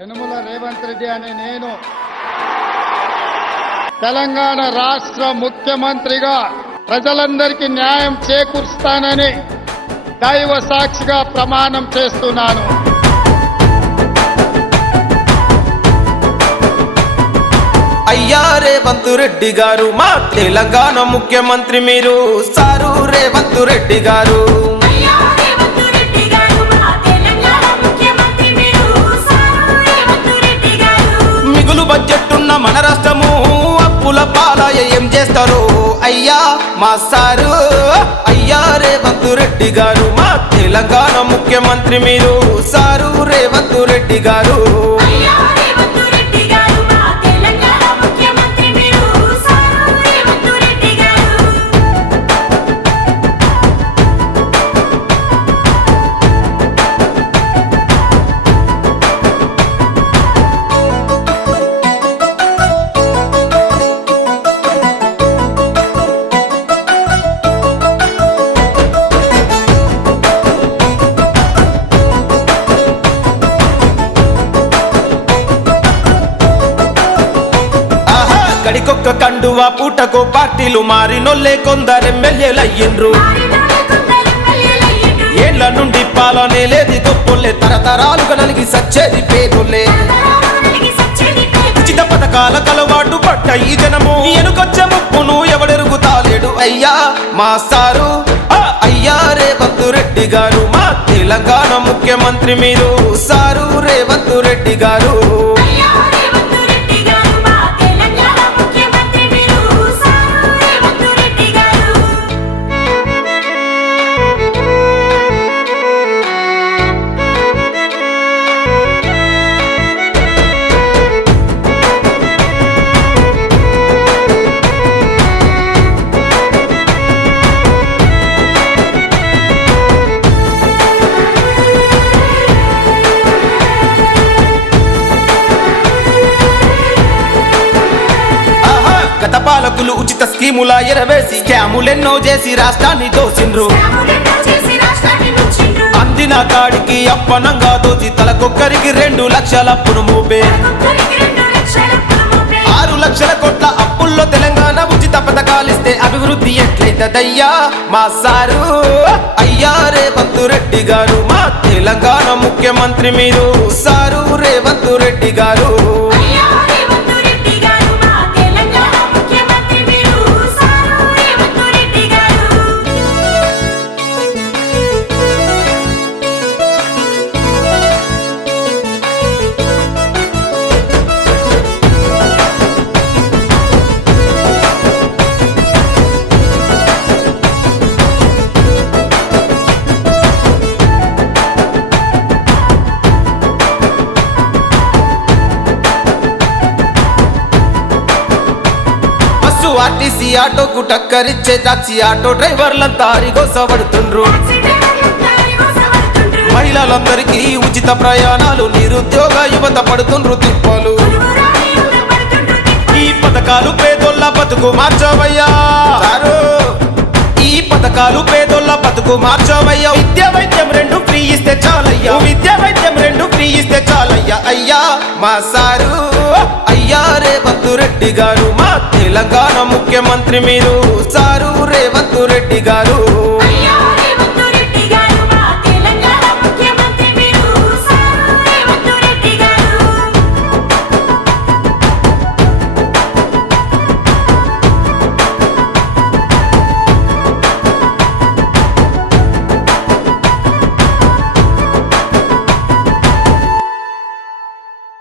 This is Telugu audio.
యనమల రేవంత్ రెడ్డి అనే నేను తెలంగాణ రాష్ట్ర ముఖ్యమంత్రిగా ప్రజలందరికీ న్యాయం చేకూరుస్తానని దైవ సాక్షిగా ప్రమాణం చేస్తున్నాను. అయ్యా రేవంత్ రెడ్డి గారు మా తెలంగాణ ముఖ్యమంత్రి మీరు సారు రేవంత్ రెడ్డి గారు. మిగులు బడ్జెట్ ఉన్న మన రాష్ట్రము అప్పుల పాలయ ఏం చేస్తారు అయ్యా మా సారు. అయ్యా రేవంత్ రెడ్డి గారు మా తెలంగాణ ముఖ్యమంత్రి మీరు సారు రేవంత్ రెడ్డి గారు. కడికొక్క కండువా పూటకో పార్టీలు మారినోళ్ళే కొందరు ఎమ్మెల్యేలయ్యిండ్రు. ఏళ్ల నుండి పాలనే లేది గొప్పలే తరతరాలుగా నలిగి సచ్చేది పేదోళ్ళే. ఉచిత పథకాల కలవాటు పట్ట ఈ జనము ఎనుకొచ్చే ముప్పును ఎవడెరుగుతాలేడు అయ్యా మా సారు. అయ్యా రేవంత్ రెడ్డి గారు మా తెలంగాణ ముఖ్యమంత్రి మీరు సారు రేవంత్ రెడ్డి గారు. గత పాలకులు ఉచిత స్కీముల ఎరవేసి స్కాములెన్నో చేసి రాష్ట్రాన్ని దోసిండ్రు. అందిన కాడికి అప్పనంగా దోచి తలకొక్కరికి 2 లక్షల అప్పును మోపే. 6 లక్షల కోట్ల అప్పుల్లో తెలంగాణ ఉచిత పథకాలిస్తే అభివృద్ధి ఎట్లయితదయ్యా మా సారు. అయ్యా రేవంత్ రెడ్డి గారు మా తెలంగాణ ముఖ్యమంత్రి మీరు సారు రేవంత్ రెడ్డి గారు. ఆర్టీసీ ఆటోకు టక్కరిచ్చే టాక్సీ ఆటో డ్రైవర్లంతా అరిగోసపడుతుండ్రు. మహిళలందరికీ ఉచిత ప్రయాణాలు నిరుద్యోగ యువత పడుతుండ్రు తిప్పలు. ఈ పథకాలు పేదోళ్ళ బతుకు మార్చవయ్యా. ఈ పథకాలు పేదోళ్ళ బతుకు మార్చవయ్యా. విద్యా వైద్యం 2 ఫ్రీ ఇస్తే చాలయ్యా. విద్యా వైద్యం 2 ఫ్రీ ఇస్తే చాలయ్యా అయ్యా మా సారు. అయ్యా రేవంత్ రెడ్డి గారు మా తెలంగాణ ముఖ్యమంత్రి మీరు సారు రేవంత్ రెడ్డి గారు.